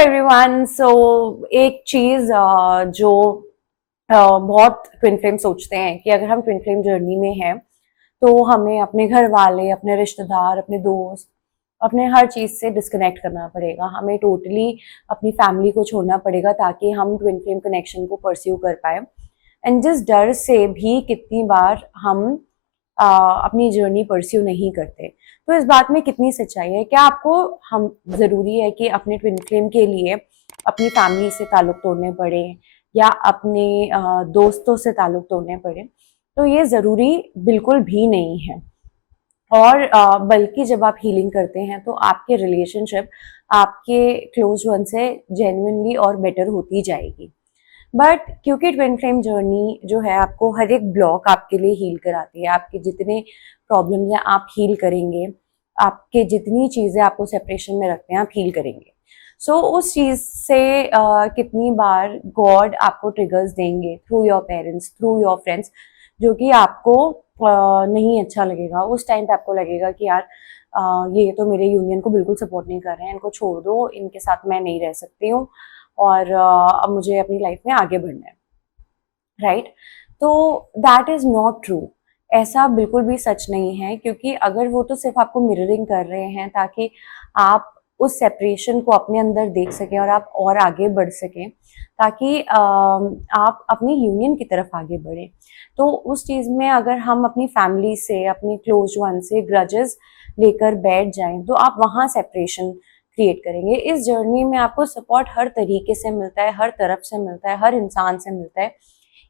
Everyone. एक चीज जो बहुत ट्विन फ्लेम सोचते हैं कि अगर हम ट्विन फ्लेम जर्नी में हैं तो हमें अपने घर वाले, अपने रिश्तेदार, अपने दोस्त, अपने हर चीज से डिस्कनेक्ट करना पड़ेगा। हमें टोटली अपनी फैमिली को छोड़ना पड़ेगा ताकि हम ट्विन फ्लेम कनेक्शन को परस्यू कर पाए। एंड जिस डर से भी कितनी बार हम अपनी जर्नी परस्यू नहीं करते, तो इस बात में कितनी सच्चाई है? क्या आपको हम ज़रूरी है कि अपने ट्विन फ्लेम के लिए अपनी फैमिली से ताल्लुक़ तोड़ने पड़े या अपने दोस्तों से ताल्लुक़ तोड़ने पड़े? तो ये ज़रूरी बिल्कुल भी नहीं है। और बल्कि जब आप हीलिंग करते हैं तो आपके रिलेशनशिप आपके क्लोज वन से जेन्युइनली और बेटर होती जाएगी। बट क्योंकि ट्विन फ्लेम जर्नी जो है आपको हर एक ब्लॉक आपके लिए हील कराती है। आपके जितने प्रॉब्लम्स हैं आप हील करेंगे, आपके जितनी चीज़ें आपको सेपरेशन में रखते हैं आप हील करेंगे। उस चीज़ से कितनी बार गॉड आपको ट्रिगर्स देंगे through your parents, through your friends, जो कि आपको नहीं अच्छा लगेगा। उस टाइम पे आपको लगेगा कि यार ये तो मेरे यूनियन को बिल्कुल सपोर्ट नहीं कर रहे हैं, इनको छोड़ दो, इनके साथ मैं नहीं रह सकती हूँ और अब मुझे अपनी लाइफ में आगे बढ़ना है, राइट? तो दैट इज़ नॉट ट्रू। ऐसा बिल्कुल भी सच नहीं है, क्योंकि अगर वो तो सिर्फ आपको मिररिंग कर रहे हैं ताकि आप उस सेपरेशन को अपने अंदर देख सकें और आप और आगे बढ़ सकें, ताकि आप अपनी यूनियन की तरफ आगे बढ़ें। तो उस चीज़ में अगर हम अपनी फैमिली से, अपने क्लोज वन से ग्रजेस लेकर बैठ जाएं तो आप वहाँ सेपरेशन क्रिएट करेंगे। इस जर्नी में आपको सपोर्ट हर तरीके से मिलता है, हर तरफ से मिलता है, हर इंसान से मिलता है।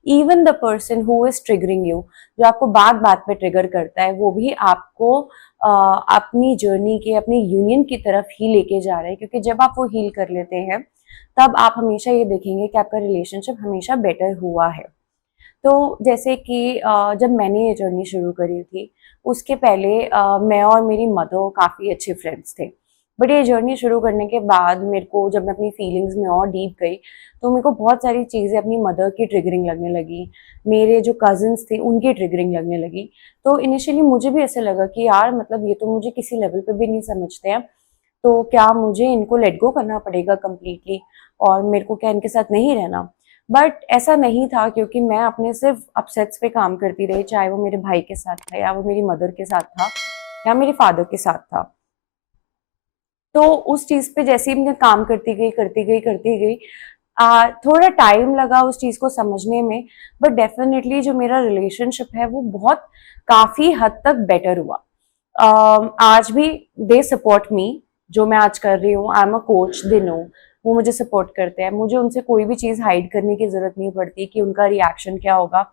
Even the person who is triggering you, जो आपको बात बात पे ट्रिगर करता है, वो भी आपको अपनी जर्नी के, अपनी यूनियन की तरफ ही लेके जा रहे हैं। क्योंकि जब आप वो हील कर लेते हैं तब आप हमेशा ये देखेंगे कि आपका रिलेशनशिप हमेशा बेटर हुआ है। तो जैसे कि जब मैंने ये जर्नी शुरू करी थी, उसके पहले मैं और मेरी मदर काफ़ी अच्छे फ्रेंड्स थे। बट ये जर्नी शुरू करने के बाद मेरे को, जब मैं अपनी फीलिंग्स में और डीप गई, तो मेरे को बहुत सारी चीज़ें अपनी मदर की ट्रिगरिंग लगने लगी, मेरे जो कज़िन्स थे उनकी ट्रिगरिंग लगने लगी। तो इनिशियली मुझे भी ऐसे लगा कि यार मतलब ये तो मुझे किसी लेवल पे भी नहीं समझते हैं, तो क्या मुझे इनको लेट गो करना पड़ेगा कंप्लीटली और मेरे को क्या इनके साथ नहीं रहना? बट ऐसा नहीं था, क्योंकि मैं अपने सिर्फ अपसेट्स पे काम करती रही, चाहे वो मेरे भाई के साथ था या वो मेरी मदर के साथ था या मेरे फादर के साथ था। तो उस चीज़ पे जैसे ही मैं काम करती गई, थोड़ा टाइम लगा उस चीज़ को समझने में, बट डेफिनेटली जो मेरा रिलेशनशिप है वो बहुत काफ़ी हद तक बेटर हुआ। आज भी दे सपोर्ट मी, जो मैं आज कर रही हूँ। I am a coach, they know, वो मुझे सपोर्ट करते हैं। मुझे उनसे कोई भी चीज़ हाइड करने की ज़रूरत नहीं पड़ती कि उनका रिएक्शन क्या होगा।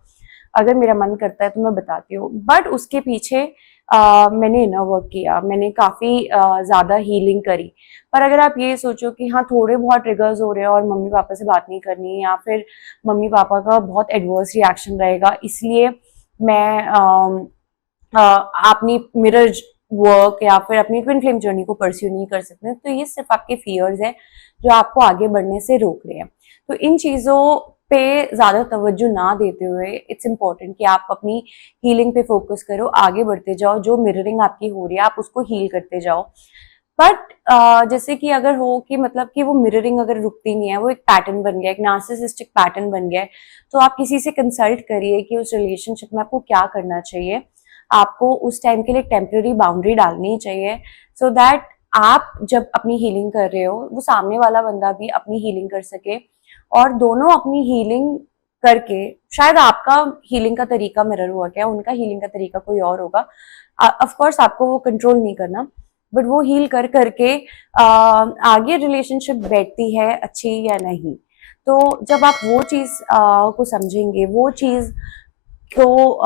अगर मेरा मन करता है तो मैं बताती हूँ, बट उसके पीछे मैंने इनर वर्क किया, मैंने काफ़ी ज़्यादा हीलिंग करी। पर अगर आप ये सोचो कि हाँ थोड़े बहुत ट्रिगर्स हो रहे हैं और मम्मी पापा से बात नहीं करनी, या फिर मम्मी पापा का बहुत एडवर्स रिएक्शन रहेगा, इसलिए मैं अपनी मिरर वर्क या फिर अपनी ट्विन फ्लेम जर्नी को परस्यू नहीं कर सकते, तो ये सिर्फ आपके फियर्स हैं जो आपको आगे बढ़ने से रोक रहे हैं। तो इन चीज़ों पे ज़्यादा तवज्जो ना देते हुए इट्स इम्पॉर्टेंट कि आप अपनी हीलिंग पे फोकस करो, आगे बढ़ते जाओ। जो मिररिंग आपकी हो रही है आप उसको हील करते जाओ। बट जैसे कि अगर हो कि मतलब कि वो मिररिंग अगर रुकती नहीं है, वो एक पैटर्न बन गया, एक नार्सिसिस्टिक पैटर्न बन गया है, तो आप किसी से कंसल्ट करिए कि उस रिलेशनशिप में आपको क्या करना चाहिए। आपको उस टाइम के लिए टेम्पररी बाउंड्री डालनी चाहिए, सो दैट आप जब अपनी हीलिंग कर रहे हो वो सामने वाला बंदा भी अपनी हीलिंग कर सके, और दोनों अपनी हीलिंग करके, शायद आपका हीलिंग का तरीका मिरर हुआ क्या, उनका हीलिंग का तरीका कोई और होगा। ऑफ कोर्स आपको वो कंट्रोल नहीं करना, बट वो हील कर करके आगे रिलेशनशिप बैठती है अच्छी या नहीं। तो जब आप वो चीज़ को समझेंगे, वो चीज़ को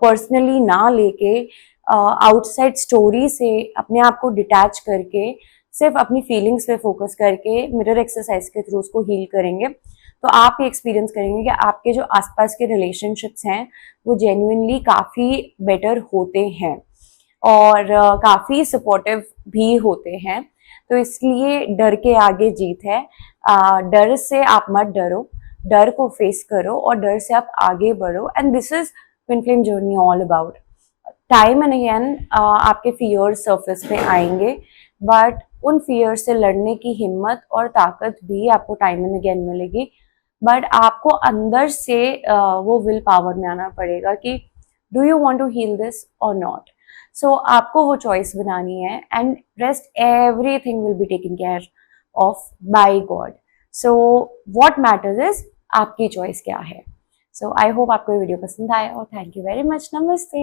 पर्सनली ना लेके, आउटसाइड स्टोरी से अपने आप को डिटैच करके सिर्फ अपनी फीलिंग्स पे फोकस करके मिरर एक्सरसाइज के थ्रू उसको हील करेंगे, तो आप ये एक्सपीरियंस करेंगे कि आपके जो आसपास के रिलेशनशिप्स हैं वो जेन्युइनली काफ़ी बेटर होते हैं और काफ़ी सपोर्टिव भी होते हैं। तो इसलिए डर के आगे जीत है। डर से आप मत डरो, डर को फेस करो और डर से आप आगे बढ़ो। And this is twin flame journey all about. Time and again आपके फियर्स सरफेस पे आएंगे, बट उन फियर से लड़ने की हिम्मत और ताकत भी आपको टाइम एंड अगेन मिलेगी, बट आपको अंदर से वो विल पावर में आना पड़ेगा कि do you want to heal this और नॉट। सो आपको वो चॉइस बनानी है, and rest everything will be taken care of by God. So what matters is आपकी चॉइस क्या है। सो आई होप आपको ये वीडियो पसंद आए और थैंक यू वेरी मच। नमस्ते।